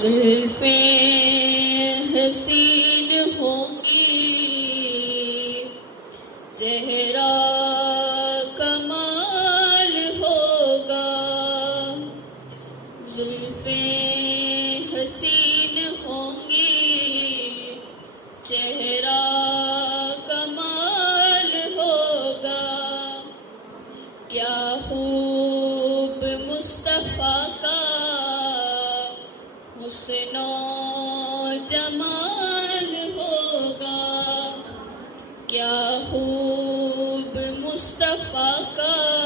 زلفیں حسین ہوں گی، چہرہ کمال ہوگا. زلفیں حسین ہوں گی، چہرہ کمال ہوگا. کیا خوب مصطفیٰ کا حسن و جمال ہوگا. کیا خوب مصطفیٰ کا